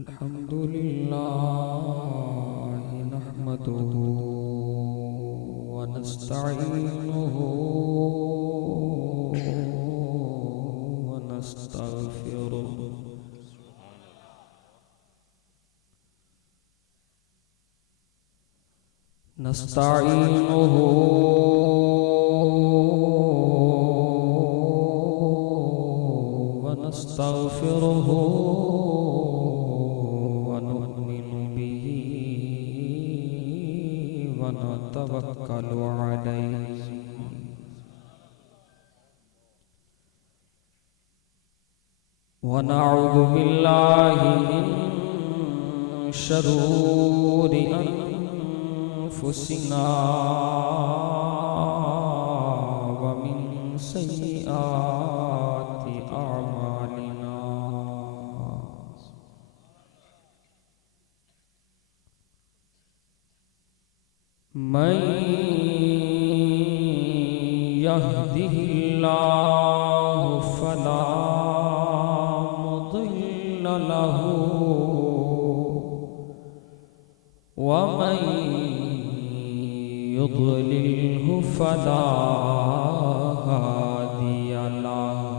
अल्हम्दुलिल्लाह नहमदुहु व नस्तईनुहु व नस्तगफिरुहु नस्तईनुहु व नस्तगफिरुहु नतवक्कलु अलैहि व नऊज़ु बिल्लाहि मिन शरूरि अनफुसिना व मिन सय्यिआति अअमालिना मन यहदिहिल्लाहु फला मुदिल्ल लहु व मन युद्लिल्हु फला हादिय लहु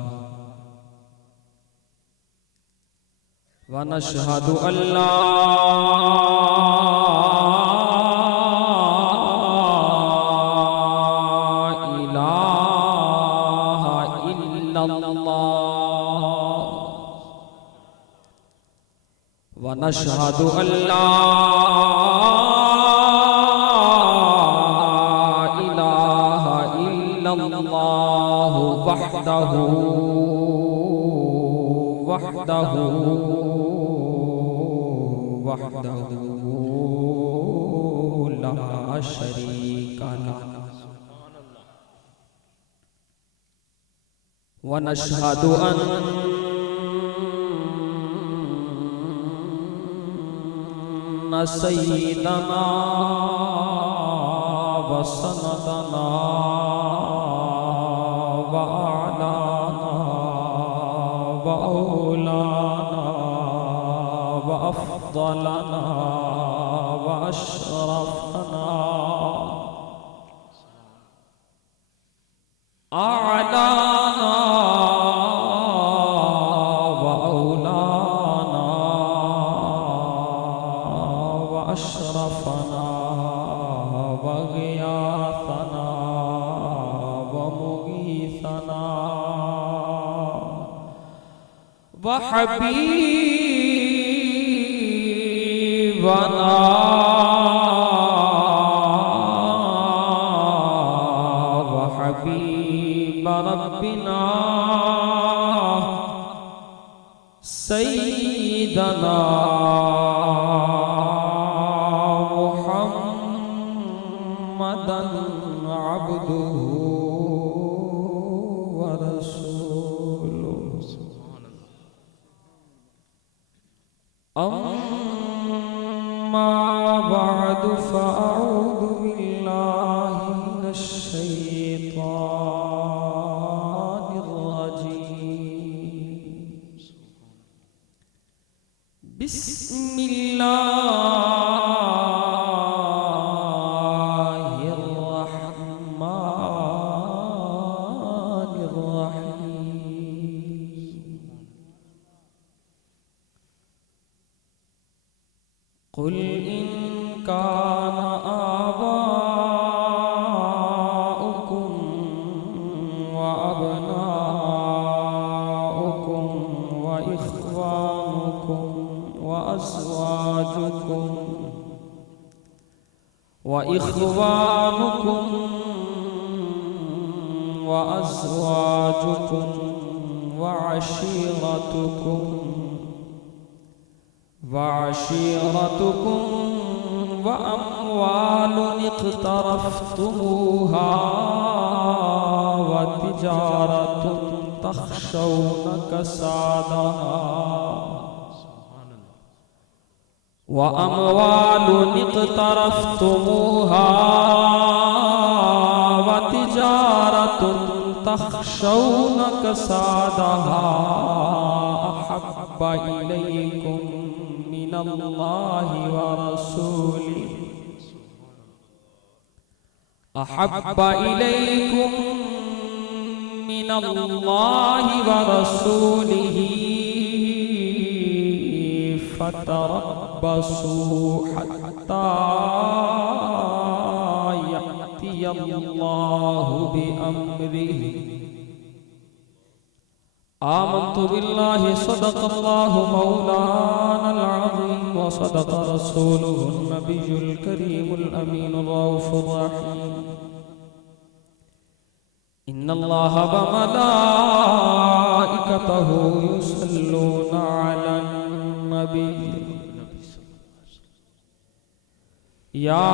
व नशहदु अल्ला नशहदु अल्ला इलाहा इल्लल्लाह वहदहु वहदहु वहदहु ला शरीका लहु व नशहदु अन्ना सय्यिदना व सनदना व आलाना व औलाना व अफ़्ज़लना व अशरफना आलाना व औलाना व अशरफना व गियासना व मुगीसना व हबीबना व हबीब रब्बिना सय्यिदना मुहम्मदन अब्दुहु व रसूलुहु अम्मा बअदु फ़अऊज़ु बिल्लाहि मिनश शैतानिर रजीम बिस्मिल्लाहिर रहमानिर रहीम कुल इन काना आबाउकुम व अबनाउकुम व इख्वानुकुम व अज़वाजुकुम व इख्वानुकुम व अज़वाजुकुम व अशीरतुकुम व अम्वालुन इक़्तरफ़्तुमूहा व तिजारतुन तख़शौन कसादहा व अम्वालुन इक़्तरफ़्तुमूहा व तिजारतुन तख़शौन कसादहा अहब्ब इलैकुम मिनल्लाहि व रसूलिही अहब्बा इलैकुम मिनल्लाहि व रसूलिही फतरब्बसू हत्ता यअतियल्लाहु बिअम्रिही आमन्तु बिल्लाहि सदक़ल्लाहु मौलानल अज़ीम व सदक़ रसूलुहुन नबियुल करीमुल अमीनुर रऊफ़ुर रहीम इन्नल्लाहा व मलाइकतहु युसल्लूना अलन नबी या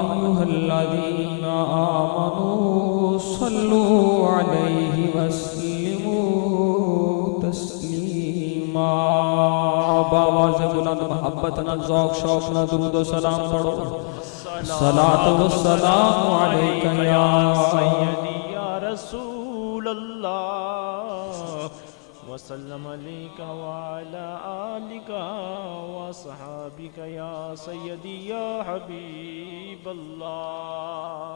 अय्युहल्लज़ीना आमनू सल्लू अलैहि वसल्लिमू तस्लीमा। बावाज़ बुलंद मोहब्बत न ज़ौक़ शौक़ न दुरूद व सलाम पढ़ो। सलात व सलाम अलैका या सय्यदी या रसूल अल्लाह वसल्लम अलैका व अला आलिका व सहाबिका या सय्यदी या हबीब अल्लाह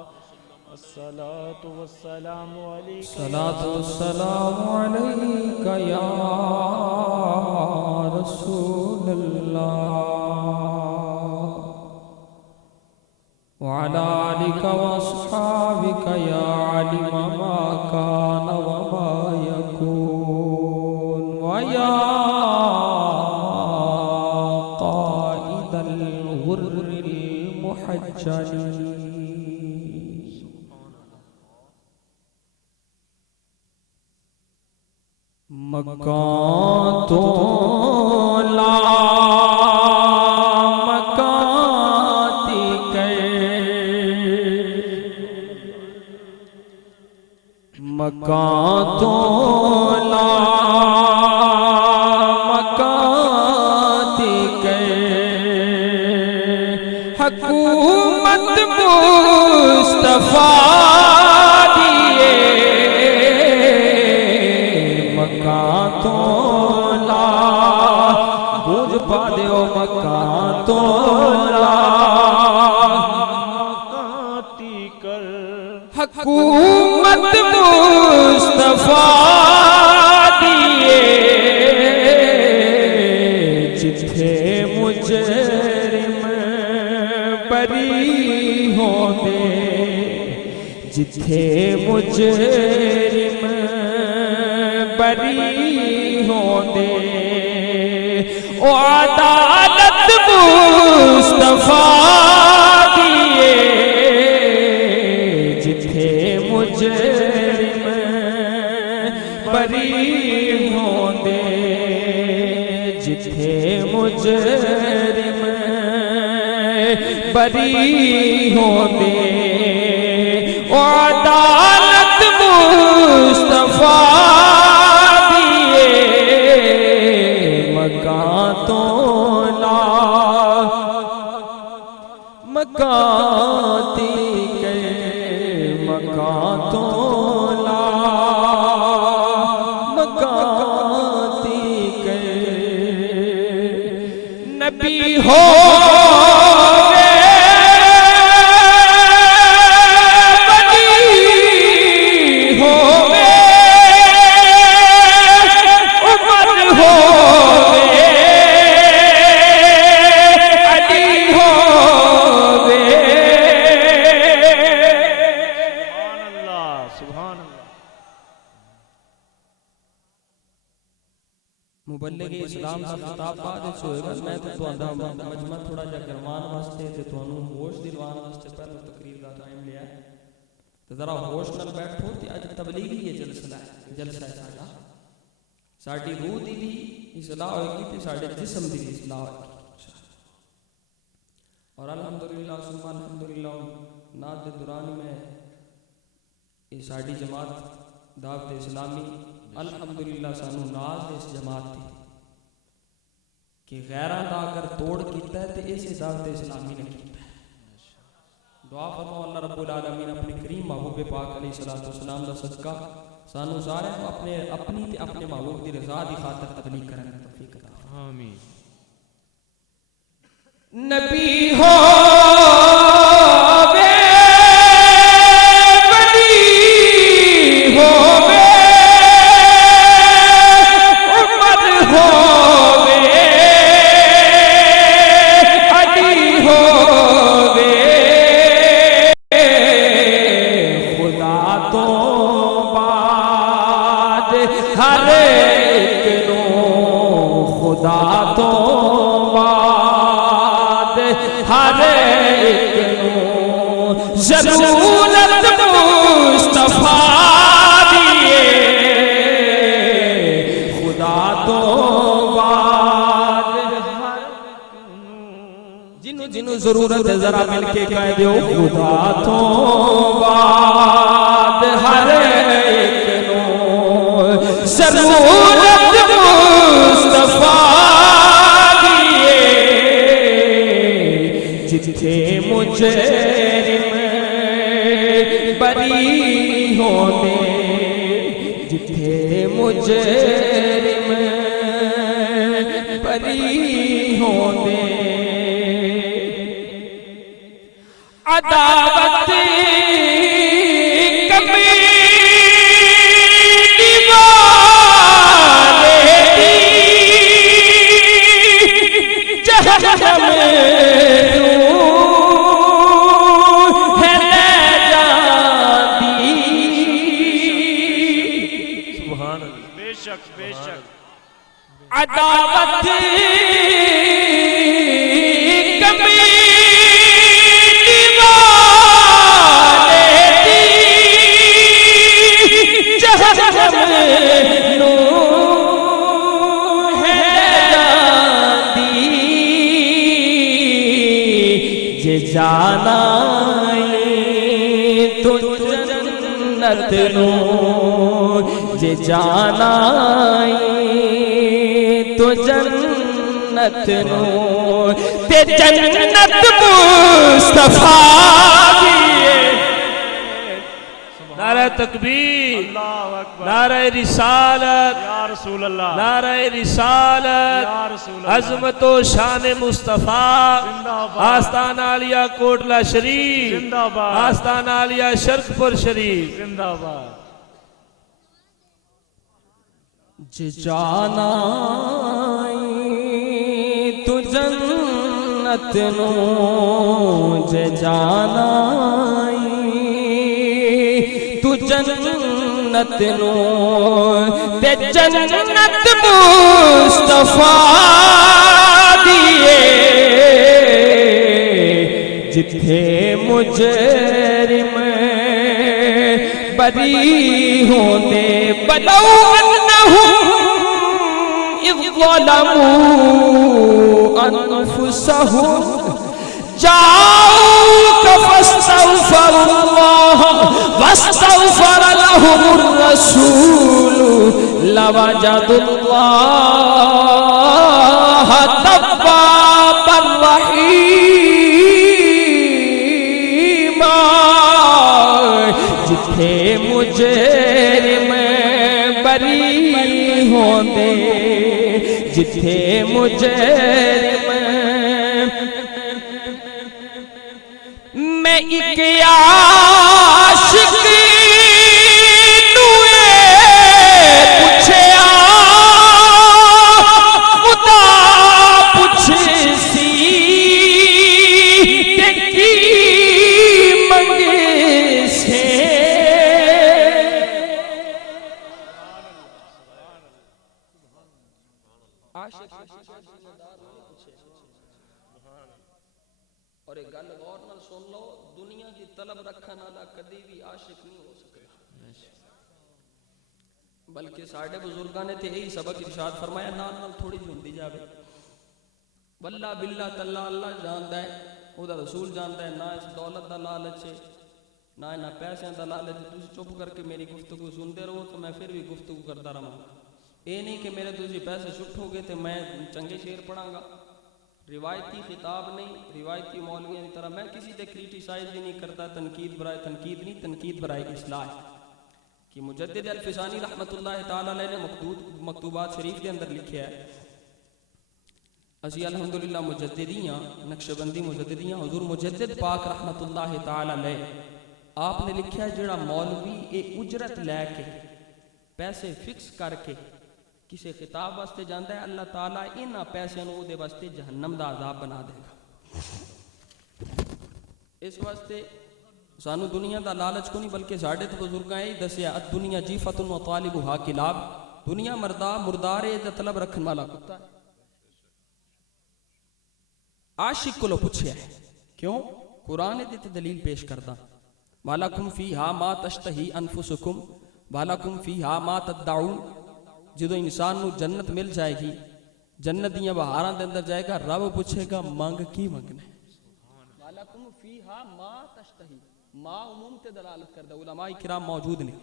अस्सलातु वस्सलामु अलैका सलातु वस्सलामु अलैका या रसूल अल्लाह व अला आलिका व अस्हाबिका या अलिम मा कान व मा यकून व या क़ाइदल गुर्रिल मुहज्जलीन मकान तो ला मकाती कर मकान तो ला मकाती कर हुकूमत मुस्तफा हुकूमत मुस्तफा दिए जिथे मुजरिम बरी होंदे जिथे मुजरिम बरी होंदे ओ अदालत मुस्तफा मुजरिम बरी होंदे जिथे मुजरिम बरी होंदे ओ अदालत मुस्तफा दिए मकान तो ला मकाती मकान तो ला मकाती के नबी हो मुबल्लिग़ इस्लाम का खिताब बाद होएगा। मैं तो तुहाडा मजमा थोड़ा जा करवान वास्ते ते तुहानू होश दिलवान वास्ते पहले तकरीर का टाइम लिया तो जरा होश नाल बैठो ते अज तबलीगी ये जलसा है साडा साडी रूह दी भी इस्लाह होएगी ते साडे जिस्म दी भी इस्लाह होएगी। और अल्हम्दुलिल्लाह सुबह अल्हम्दुलिल्लाह नात दे दौरान में ये साडी जमात दावत इस्लामी अल्हम्दुलिल्लाह सानू नाज इस जमात दी कि गैरां दा अगर तोड़ कीता है तो इस दावत इस्लामी ने कीता है। दुआ फरमाओ अल्लाह रब्बुल आलमीन अपने करीम महबूब पाक अलैहिस्सलातु वस्सलाम दा सदका सानू सारे अपने अपनी ते अपने महबूब दी रज़ा दी खातिर तबलीग करन। तौफीक अता फरमा। आमीन। नबी हो ज़रूरत मुस्तफा दिए खुदा तो बाद जिन्हों जिन्हों जरूरत है जरा मिलके कह दो खुदा तो बाद हर एक नो जरूरत मुस्तफा दिए जिथे मुझे बरी होने जिथे मुझे बरी होने अदावत कभी दीवाने जहन्नम अदावत कभी दीवाने जहन्नम नो है जाती जे जाना तो जन्नत नो जे जाना तो जन्नत नो ते जन्नत मुस्तफा दिए। नारे तकबीर, नारे रिसालत, नारे रिसालत, अज़मत व शान मुस्तफा, आस्ताना आलिया कोटला शरीफ, आस्ताना आलिया शर्कपुर शरीफ जिंदाबाद। जे जाना तो जन्नत नो जे जाना तो जन्नत नो ते जन्नत मुस्तफा दिए जिथे मुजरिम बरी होने बदौ अनफुसहुम जाऊक फस्तगफरुल्लाह वस्तगफर लहुमुर रसूल लवजदुल्लाह तव्वाबर रहीमा जिथे मुजरिम बरी होंदे जिथे मुजरिम मैं एक आशिक नूए पुछया खुदा पुछे सी ते की मंगे से और एक गल गौर नाल सुन लो, दुनिया की तलब रखने वाला कभी भी आशिक नहीं हो सकता, बल्कि साढ़े बुजुर्गों ने तो यही सबक इरशाद फरमाया नाल नाल थोड़ी होंदी जावे। वल्ला बिल्ला तल्ला अल्लाह जानता है, उहदा रसूल जानता है, ना इस दौलत का लालच है ना इन्हां पैसों का लालच। तुम चुप करके मेरी गुफ्तगू सुनते रहो तो मैं फिर भी गुफ्तगू करता रहा। ये नहीं कि मेरे तुझे पैसे छुट्टोगे तो मैं चंगे शेर पढ़ांगा। रिवायती खिताब नहीं, रिवायती मौलवियों की तरह मैं किसी से क्रिटिसाइज भी नहीं करता। तनकीद बराए तनकीद नहीं, तनकीद बराए इस्लाह कि मुजद्दिद अल-फिसानी रहमतुल्लाह ताला अलैह ने मकतूबात शरीफ के अंदर लिखे है असी अल्हम्दुलिल्लाह मुजद्दिदियां नक्शबंदी मुजद्दिदियां हुजूर मुजद्दिद पाक रहमतुल्लाह तआला अलैह आपने लिखा जेड़ा मौलवी ये उजरत लैके पैसे फिक्स करके किसी खिताब वास्ते जाता है अल्लाह ताला इन्हां पैसों को उहदे वास्ते जहन्नम दा अजाब बना देगा। इस वास्ते सानू दुनिया का लालच को नहीं बल्कि साढ़े तो बुजुर्गां यही दसिया दुनिया जीफतुन व तालिबुहा किलाब, दुनिया मरदा मुर्दारे दा तलब रखने वाला कुत्ता है। आशिक को पूछे क्यों कुरान दी दलील पेश करदा वालकुम फीहा मा तश्तही अनफुसुकुम वालकुम फीहा मा तदउन। जो इंसान नू जन्नत मिल जाएगी जन्नत दियां बहारां दे अंदर जाएगा रब पूछेगा मंग की मंगना है। वालकुम फीहा मा तश्तही मा उमूम ते दलालत करदा उलमा इकराम मौजूद ने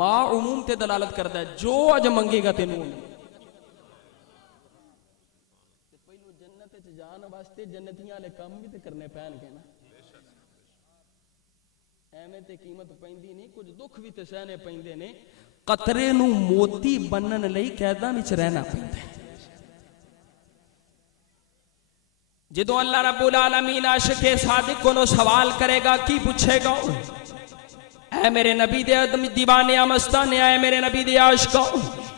मा उमूम ते दलालत करदा है जो अज मंगेगा तेनू पहलू जन्नत च जान वास्ते जन्नतियां वाले काम भी ते करने पैणगे ना। एवें ते कीमत पैंदी नहीं कुछ दुख भी ते सहने पैंदे ने। कतरे नू मोती बनन लई कैदां विच रहना पैंदा है। जदों अल्लाह रब्बुल आलमीन आशिके सादिक को सवाल करेगा की पूछेगा ऐ मेरे नबी दे दीवाने मस्ताने आए मेरे नबी दे आशिकों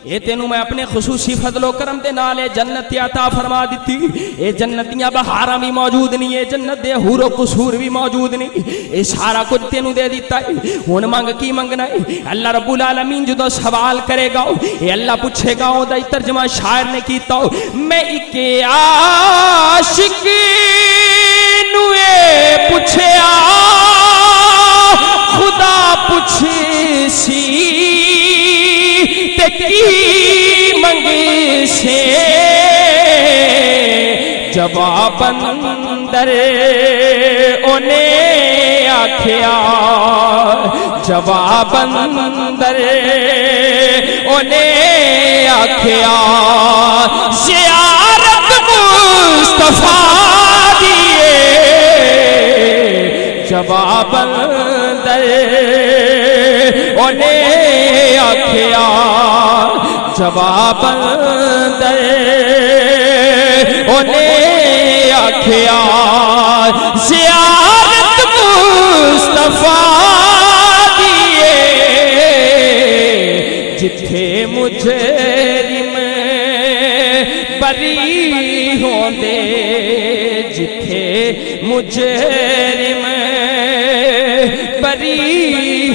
ये तेनू मैं अपने खुसूसी फजलो करम दे नाल जन्नत अता फरमा दी। ये जन्नतियां बहारां भी मौजूद नहीं है जन्नत दे हूरो कसूर भी मौजूद नहीं ये सारा कुछ तेनू दे दिता है। हुण मंग की मंगना है अल्लाह रब्बुल आलमीन जो सवाल करेगा ये अल्लाह पूछेगा ओदा तर्जमा शायर ने कीता मैं इके आशिक नू पूछया खुदा पूछे सी ते की मंगे से जवाब अंदर ओने आखिया जवाब अंदर ओने आखिया ज़ियारत मुस्तफा दिए जवाब अंदर ओने आखिया जवाब अंदर ओने आखिया ज़ियारत मुस्तफा दिए जिथे मुजरिम बरी होंदे जिथे मुजरिम बरी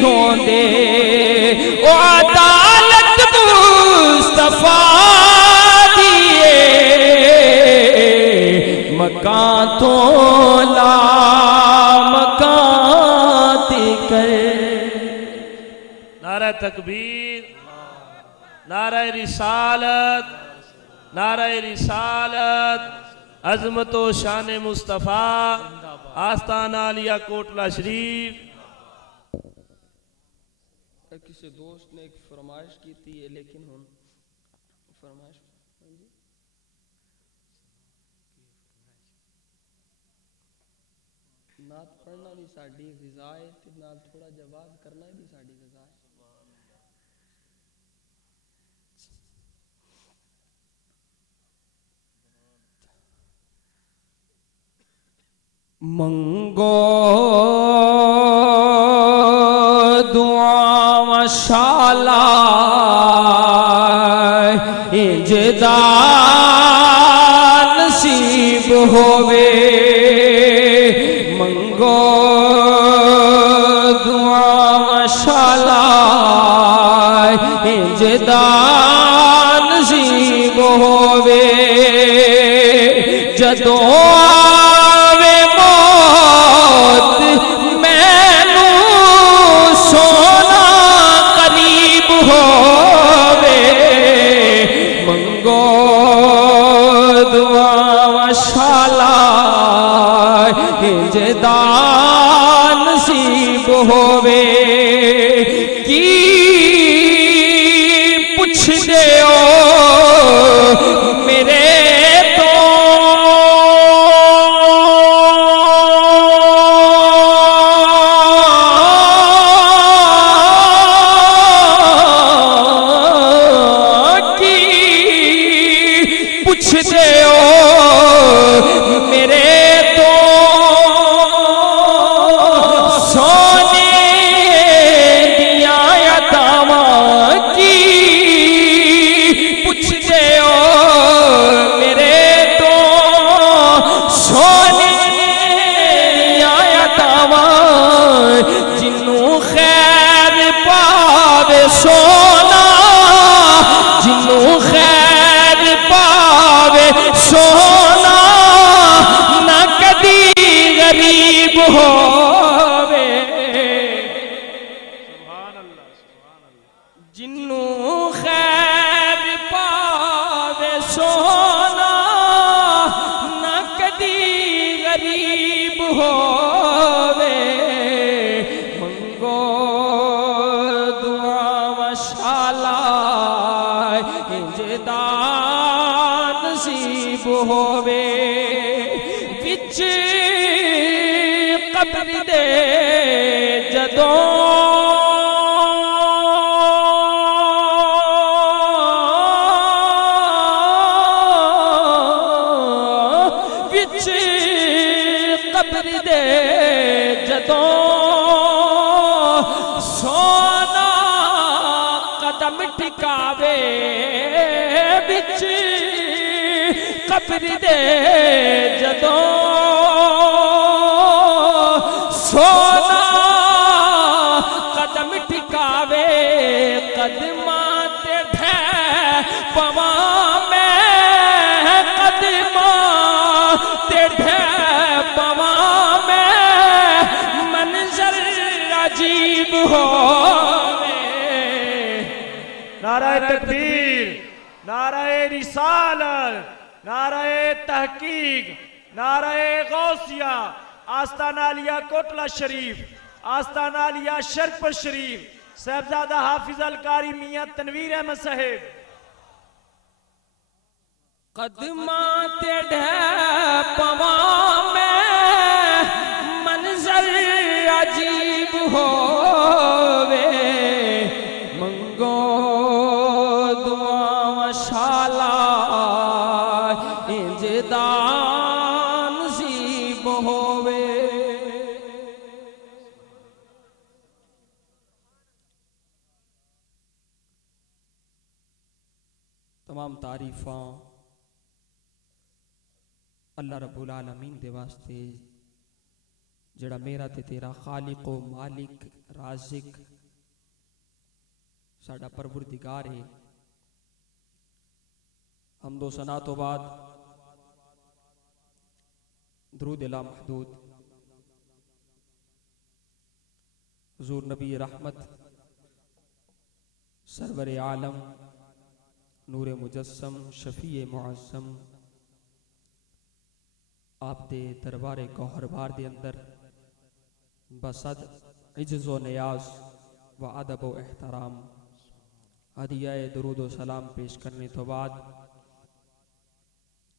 होंदे ओ अदालत मुस्तफा दिए मकान तो ला मकान कर। नारा तकबीर नारा रिसालत नारा रिसालत अजमत व शान मुस्तफ़ा आस्ताना आलिया कोटला शरीफ। किसी दोस्त ने एक फरमाइश की थी लेकिन हम फरमाइश नात पढ़ना भी साड़ी ग़िज़ा है ते नाल थोड़ा जवाब करना भी साड़ी ग़िज़ा है। मंगो दुआ मशाला इंजदा नसीब होवे मंगो दुआ मशाला इंजदा नसीब होवे जदों नसीब होवे की पुछ दे मेरे तो की पुछ दे करीब होवे मंगो दुआ वशाला इंजदान नसीब होवे विच कब्र दे जदों सोना कदम टिकावे बिच कब्र दे जदों सोना कदम टिकावे कदमां ते भै पवां मैं कदमां ते भै पवां अजीब हो। नाराए तकबीर, नाराए रिसालत, नाराए तहकीक, नाराए गौसिया, आस्ताना लिया कोटला शरीफ, आस्ताना लिया शरफ शरीफ, साहबजादा हाफिज अल कारी मियां तनवीर अहमद साहेब। कदमां ते ढह पवां मैं मंजर अजीब होवे मंगो दुआ वशाला इंजदान नसीब होवे। तमाम तारीफां अल्लाह रब्बुल आलमीन दे वास्ते जड़ा मेरा ते तेरा खालिक ओ मालिक राज़िक साडा परवरदिगार है। हमदो सना तो बाद दरूद ला महदूद हुजूर नबी रहमत सरवर आलम नूर मुजस्सम शफी मुअज़्ज़म आप दे दरबारे गौहरबार दे अंदर बसद इज्ज़ व नियाज व अदब व एहतराम हदियाए दरूद व सलाम पेश करने तो बाद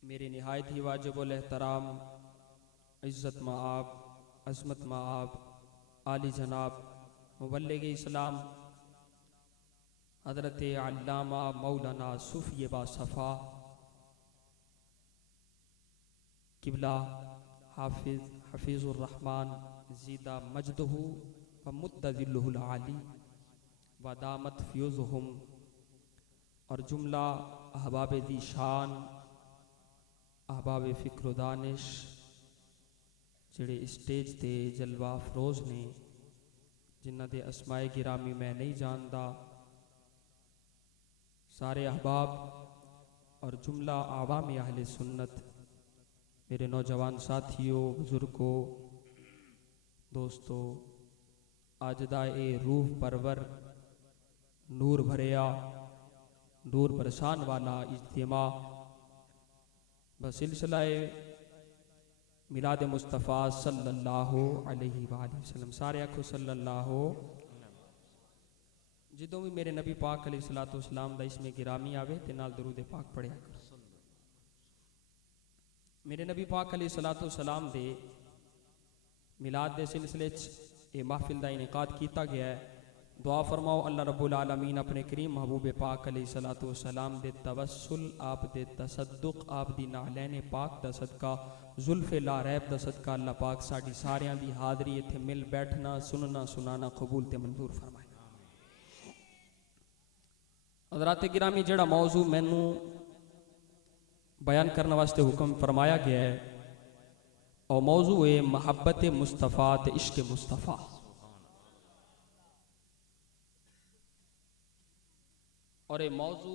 मेरी निहायत ही वाजिबुल एहतराम इज़्ज़त माआब अज़मत माआब आली जनाब मुबल्लिग इस्लाम हज़रत अल्लामा मौलाना सूफ़ी बासफ़ा किबला हाफिज हफीज़ुर रहमान ज़ीदा मजदहु व मुद्दज़िल्लुहुल आली व दामत फ़ियूज़ुहुम और जुमला अहबाब दी शान अहबाब फ़िक्र दानिश जिहड़े स्टेज ते जलवा अफरोज़ ने जिन्हां दे अस्माए गिरामी मैं नहीं जानदा सारे अहबाब और जुमला आवाम अहले सुन्नत मेरे नौजवान साथियों बुजुर्गों दोस्तों आज दा ए रूह परवर नूर भरिया नूर बरसान वाला इज्तिमा बसिलसिलाए मिलाद मुस्तफ़ा सल्लल्लाहु अलैहि वसल्लम सारे आखो सल्लल्लाहु जिदों भी मेरे नबी पाक अलैहिस्सलातु वस्सलाम दा इसमें गिरामी आवे ते नाल दरूद पाक पढ़िया करो। मेरे नबी पाक अलैहिस्सलातु वस्सलाम दे मिलाद दे सिलसिले च ये महफिल दा इनेकाद किया गया है। दुआ फरमाओ अल्लाह रब्बुल आलमीन अपने करीम महबूब पाक अलैहिस्सलातु वस्सलाम दे तवस्सुल आप दे तसद्दुक आप दी नालैन पाक दा सदका जुल्फ़े ला रैब दा सदका अल्लाह पाक साडी सारियां दी हाज़री इत्थे मिल बैठना सुनना सुनाना कबूल ते मंजूर फरमाए। हज़रात गिरामी जड़ा मौजू मैनू बयान करने वास्ते हुक्म फरमाया गया है और मौजू है महब्बत मुस्तफ़ा ते इश्क मुस्तफ़ा। और ये मौजू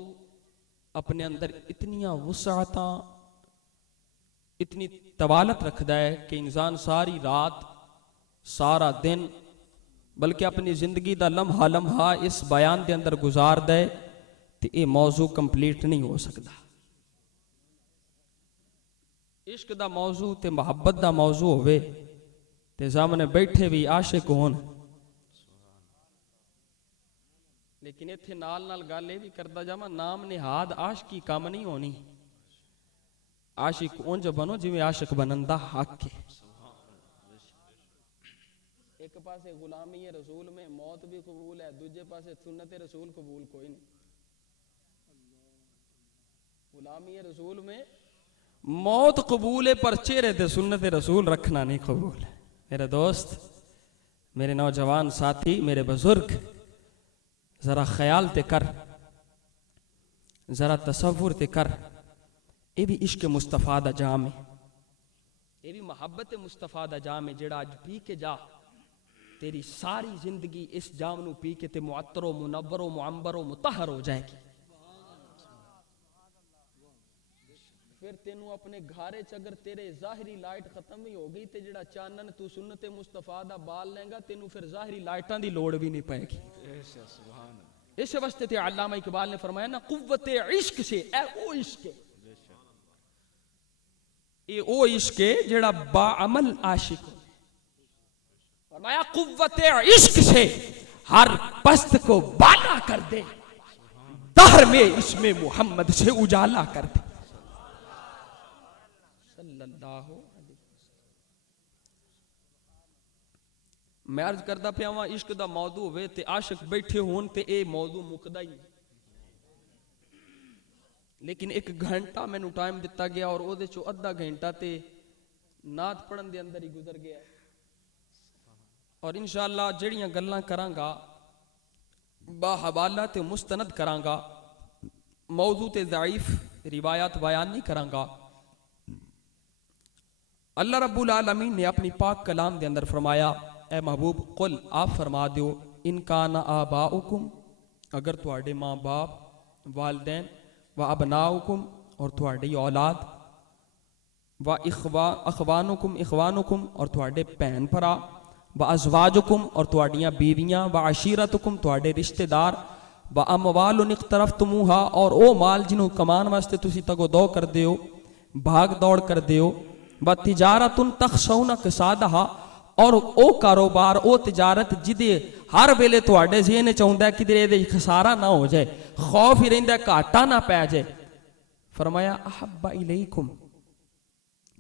अपने अंदर इतनियां वुसअता इतनी तवालत रखता है कि इंसान सारी रात सारा दिन बल्कि अपनी जिंदगी का लम्हा लम्हा इस बयान के अंदर गुजार दे तो ये मौजू कंप्लीट नहीं हो सकता। इश्क दा मौजू ते मुहब्बत दा मौजू होवे ते सामने बैठे भी आशिक होन, लेकिन इत्थे नाल नाल गल ये भी करदा जावां, नाम निहाद आशिकी कम नहीं होनी। आशिक उंज बनो जिवें आशिक बनन दा हक है। एक पासे गुलामी रसूल में मौत भी कबूल है, दूजे पासे सुन्नत रसूल कबूल कोई नहीं। गुलामी रसूल में मौत कबूल है पर चेहरे ते सुन्नत रसूल रखना नहीं कबूल है। मेरे दोस्त, मेरे नौजवान साथी, मेरे बुजुर्ग, जरा ख्याल ते कर, जरा तसव्वुर ते कर, ये भी इश्क मुस्तफा दा जाम है, ये भी मोहब्बत मुस्तफा दा जाम है। जेड़ा अज पी के जा, तेरी सारी जिंदगी इस जाम नू पी के ते मुअत्तरो मुनव्वरो मुअंबरो मुतहर हो जाएगी। फिर तेनू अपने घारे च अगर तेरे जाहिरी लाइट खत्म ही हो गई ते जेड़ा चानन तू सुन्नत मुस्तफा दा बाल लेंगा, तेनू फिर जाहिरी लाइटां दी लोड़ भी नहीं पएगी। इस वास्ते ते अल्लामा इकबाल ने फरमाया ना, कुव्वते इश्क से ए ओ इश्क है, ये ओ इश्क है जेड़ा बाअमल आशिक हो। फरमाया कुव्वते इश्क से हर पस्त को बाला कर दे, दहर में इसमें मोहम्मद से उजाला कर दे। मैं अर्ज करदा पिया वां, इश्क दा मौजू होवे ते आशिक बैठे होन ते ए मौजू मुकदा ही। लेकिन एक घंटा मैनू टाइम दिता गया और ओदे चो अद्धा घंटा ते नात पढ़न दे अंदर ही गुजर गया। और इंशाअल्लाह जेड़ियां गल्लां करांगा बाहवाला ते मुस्तनद करांगा, मौजू ते ज़ईफ रिवायात बयान नहीं करांगा। अल्लाह रब्बुल आलमीन ने अपनी पाक कलाम दे अंदर फरमाया, ए महबूब कुल आप फरमा दो, इनकाना आबाउकुम, अगर तुहाडे माँ बाप वालदैन, व अबनाउकुम और तुहाडी औलाद, व अखवानुकुम इखवानुकुम और तुहाडे भैन भरा, व अज़वाजुकुम और तुहाडियां बीवियां, व अशीरतुकुम तुहाडे रिश्तेदार, व अमवालुन इख्तरफ्तमुहा और ओ माल जिन्हों कमान वास्ते तुसी तगो दो कर दियो, भाग दौड़ कर दियो, व तिजारतुन तखशौना कसादहा और ओ कारोबार ओ तिजारत जिदे हर वेले तुहाडे ज़हन च आउंदा किधरे इहदे खसारा ना हो जाए, खौफ ही रहिंदा घाटा ना पै जाए। फरमाया अहब्बा इलैकुम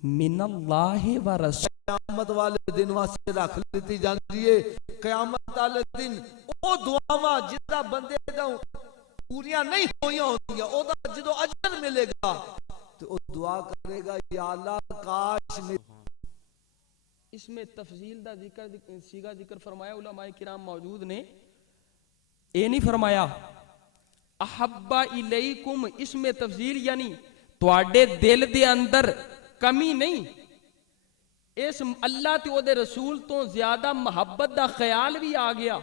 मिनल्लाहि व रसूल, क़यामत वाले दिन वास्ते रख लीती जांदी है। क़यामत वाले दिन ओ दुआवां जिदा बंदे दा पूरियां नहीं होईयां होंदियां, ओदा जदों अजर मिलेगा तो ओ दुआ करेगा, या अल्लाह काश में। इसमें तफसील दा जिक्र सीगा जिक्र फरमाया उलमाए किराम मौजूद ने, ये नहीं फरमाया अहब्बा इलैकुम, इसमें तफसील यानी तुहाडे दिल दे अंदर कमी नहीं, इस अल्लाह ते ओदे रसूल तो ज्यादा मोहब्बत दा ख्याल भी आ गया,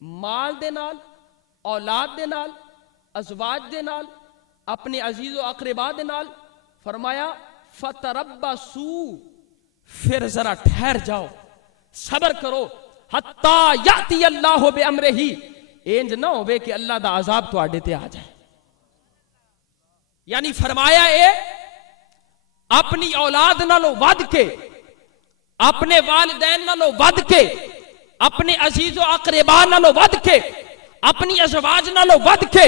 माल दे नाल, औलाद दे नाल, अज़वाज दे नाल, अपने अजीज़ो अक़रबा दे नाल। फरमाया फतरब्बसू, फिर जरा ठहर जाओ, सबर करो, हत्ता याती अल्लाह बे अमरिही, इंज ना होवे कि अल्लाह दा अजाब तुहाडे ते आ जाए। यानी फरमाया ए अपनी औलाद नालों वध के, अपने वालिदैन नालों वध के, अपने अजीज़ो अक़रबा नालों वध के, अपनी अज़वाज नालों वध के,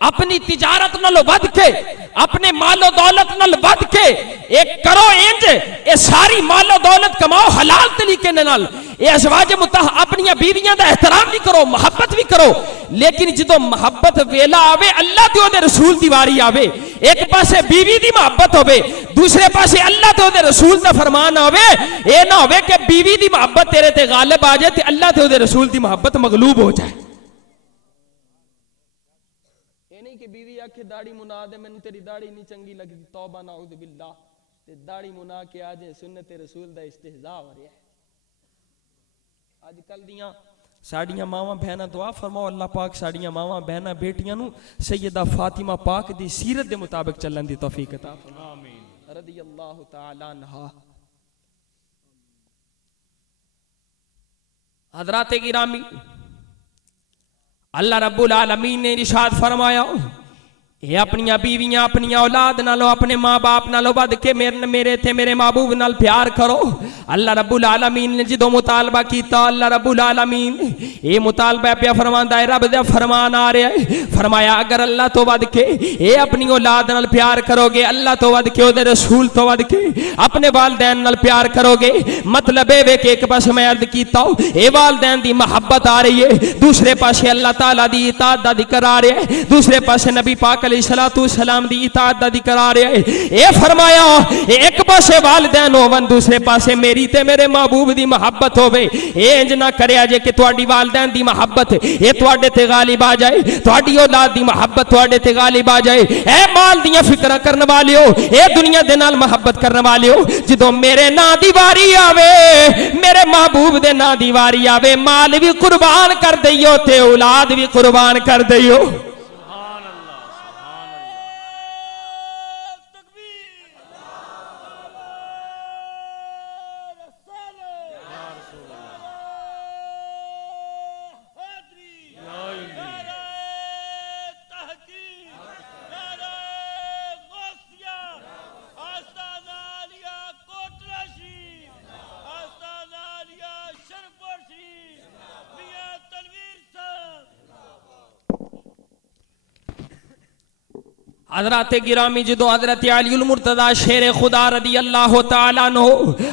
अपनी तिजारत नालों वध के, अपने मालो दौलत नाल वध के एक करो इंज, ये सारी मालो दौलत कमाओ हलाल तरीके नाल, ये अज़वाज मुतह अपनी बीवियां दा एहतराम भी करो, मोहब्बत भी करो। लेकिन जो मोहब्बत वेला आवे, अल्लाह ते ओदे रसूल दी वारी आवे, एक पासे बीवी दी मोहब्बत होवे, दूसरे पासे अल्लाह ते ओदे रसूल दा फरमान आवे, ये ना होवे कि बीवी दी मोहब्बत तेरे ते गालिब आ जाए ते अल्लाह ते ओदे रसूल दी मोहब्बत मगलूब हो जाए। कि बीवी आखे दाढ़ी मुना दे, मैनू तेरी दाढ़ी नहीं चंगी लगती, तौबा नाउज़ बिल्लाह, ते दाढ़ी मुना के आ जाए, सुन्नत रसूल दा इस्तिहज़ा हो रहा है। अजकल दियां साड़ियां मावां बहना दुआ फरमाओ, अल्लाह पाक साड़ियां मावां बहना बेटियां नू सैयदा फातिमा पाक दी सीरत दे मुताबिक चलन दी तौफीक अता फरमाओ, आमीन रदियल्लाहु तआला अन्हा। हज़रात गिरामी, अल्लाह रब्बुल आलमीन ने इरशाद फरमाया, ये अपनिया बीवियां अपनिया औलाद नालों अपने माँ बाप नालों वध के मेरे ते मेरे महबूब नाल प्यार करो। अल्लाह रब्बुल आलमीन ने जो मुतालबा किया, अल्लाह रब्बुल आलमीन ये मुतालबा पे फरमांदा है, रब दा फरमान आ रहा है, फरमाया अगर अल्लाह तो वध के ये अपनी औलाद नाल प्यार करोगे, अल्लाह तो वध के ओदे रसूल तो वध के अपने वालदैन नाल प्यार करोगे। मतलब ये कि एक पासे मैं अर्ज कीता ये वालदैन दी मोहब्बत आ रही है, दूसरे पासे अल्लाह ताला दी इताअत दा जिक्र आ रहा है, दूसरे पासे नबी पाक अलैहिस्सलातु वस्सलाम दी इताअत दा जिक्र आ रहा है। ये फरमाया एक पासे वालिदैन होवन, दूसरे पासे मेरी ते मेरे महबूब दी मोहब्बत होवे। ये इंज ना करया जे कि तुहाडी वालिदैन दी मोहब्बत ये तुहाडे ते गालिब आ जाए, तुहाडी औलाद दी मोहब्बत तुहाडे ते गालिब आ जाए। ए माल दियां फिक्रां करन वालियो, ए दुनिया दे नाल मोहब्बत करन वालियो, जदों मेरे नां दी वारी आवे, मेरे महबूब दे नां दी वारी आवे, माल भी कुर्बान कर दईओ ते औलाद भी कुर्बान कर दईओ। हजरत गिरामी जो हजरत अलीउल मुर्तजा शेर खुदा रदी अल्लाह तआला अन्हु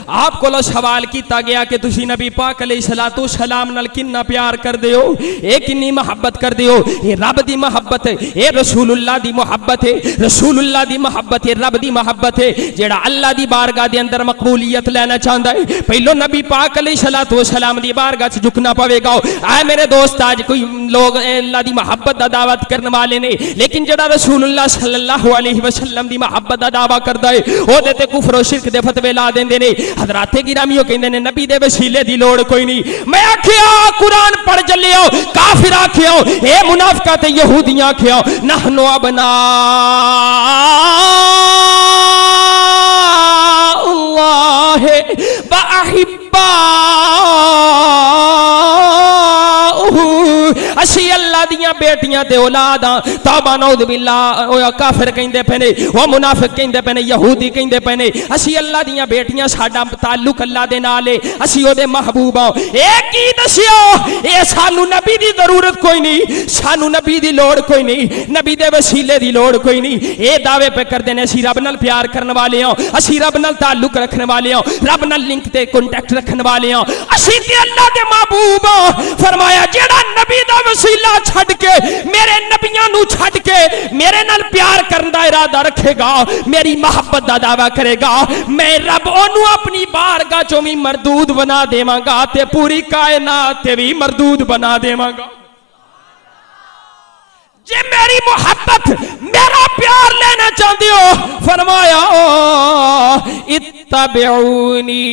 आप को सवाल किया गया कि तुसी नबी पाक अलैहिस्सलातु वस्सलाम नाल किन्ना प्यार कर दे हो, ये किन्नी मोहब्बत कर दे हो। ये रब दी मोहब्बत है, ये रसूलुल्लाह दी मोहब्बत है, रसूलुल्लाह दी मोहब्बत है, रब दी मोहब्बत है। जेड़ा अल्लाह दी बारगाह दे अंदर मकबूलियत लेना चाहता है, पहलो नबी पाक अलैहिस्सलातु वस्सलाम दी बारगाह च झुकना पवेगा। आए मेरे दोस्त, आज कोई लोग अल्लाह दी मोहब्बत दा दावत करने वाले ने, लेकिन जेड़ा रसूलुल्लाह सल्लल्लाहु अलैहि वसल्लम दी मोहब्बत दा दावा करदा है ओदे ते कुफर और शिरक दे फतवे ला देंदे ने। हजराते गिरामियों कहंदे ने नबी दे वसीले दी लोड़ कोई नहीं। मैं आखिया कुरान पढ़ चलियो, काफिर आखियो, ए मुनाफिका ते यहूदियां आखियो, नहनु अबना अल्लाह व अहिब्बा, असी अल्लाह दियां बेटियां ते औलाद तौबा नऊज़ बिल्लाह। ओ काफिर कहंदे पे ने, ओ मुनाफिक कहंदे पे ने, यहूदी कहंदे पे ने असी अल्लाह दियां बेटियां, साडा ताल्लुक अल्लाह दे नाल है, असी ओदे महबूब हां। ए की दसियो, ए सानू नबी दी जरूरत कोई नहीं, सानू नबी दी लोड़ कोई नहीं, नबी दे वसीले दी लोड़ कोई नहीं। ए दावे पे करदे ने असी रब नाल प्यार करने वाले हां, असी रब नाल ताल्लुक रखने वाले हां, रब नाल लिंक ते कांटेक्ट रखने वाले हां, असी ते अल्लाह दे महबूब हां। फरमाया जेड़ा नबी दा वसीला छड़ के, मेरे नबियां नू छड़ के मेरे नाल प्यार करन दा इरादा रखेगा, मेरी मोहब्बत दा दावा करेगा, मैं रब ओनू अपनी बारगाह चों भी मरदूद बना देवांगा ते पूरी कायनात ते भी मरदूद बना देवांगा। जे मेरी मोहब्बत मेरा प्यार लेना चाहते हो, फरमाया इत्तबिऊनी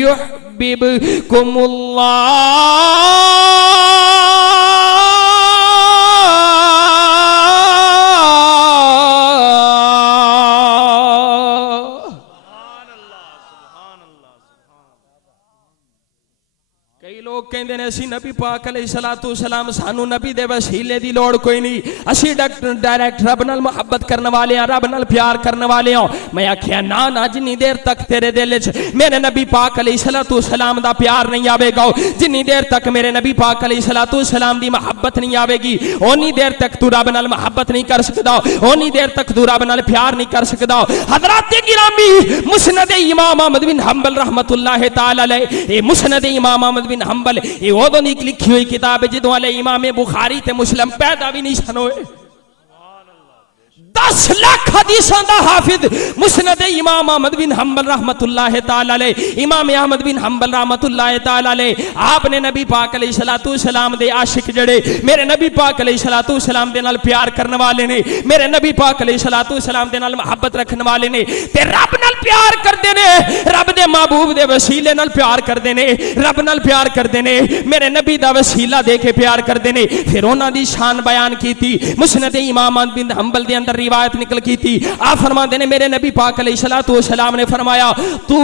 युहब्बिबकुमुल्लाह। कहंदे ने असी नबी पाक अलैहिस्सलातु वस्सलाम, सानू नबी दे वसीले दी लोड़ कोई नहीं, असी डायरेक्ट रब नाल मोहब्बत करने वाले हैं, रब नाल प्यार करने वाले हैं। मैं आखिया ना ना, जिन्नी देर तक तेरे दिल च मेरे नबी पाक अलैहिस्सलातु वस्सलाम दा प्यार नहीं आवेगा, जिन्नी देर तक मेरे नबी पाक अलैहिस्सलातु वस्सलाम दी मोहब्बत नहीं आवेगी, ओनी देर तक तू रब नाल मोहब्बत नहीं कर सकदा, ओनी देर तक तू रब नाल प्यार नहीं कर सकदा। हजरत गिरामी मुस्नद इमाम अहमद बिन हंबल रहमतुल्लाह तआला अलैह, ए मुस्नद इमाम अहमद बिन हंबल ये ओदों दी लिखी हुई किताब है जिदों वाले इमाम बुखारी ते मुस्लिम पैदा भी नहीं सन होए। 10 लाख हदीसां दा हाफिज मुस्नद इमाम अहमद बिन हंबल रहमतुल्लाह तआला अलैह, इमाम अहमद बिन हंबल रहमतुल्लाह तआला अलैह, आपने नबी पाक अलैहिस्सलातु वस्सलाम दे आशिक जड़े मेरे नबी पाक अलैहिस्सलातु वस्सलाम दे नाल प्यार करने वाले ने, मेरे नबी पाक अलैहिस्सलातु वस्सलाम दे नाल मोहब्बत रखने वाले ने ते रब नाल प्यार करदे ने, रब दे महबूब दे वसीले नाल प्यार करदे ने, रब नाल प्यार करदे ने, मेरे नबी दा वसीला दे के प्यार करदे ने। फिर उन्हां दी शान बयान कीती, मुस्नद इमाम अहमद बिन हंबल दे अंदर रिवायत निकल की थी। आप फरमाते ने मेरे नबी पाक अलैहिस्सलातु वस्सलाम ने फरमाया, तू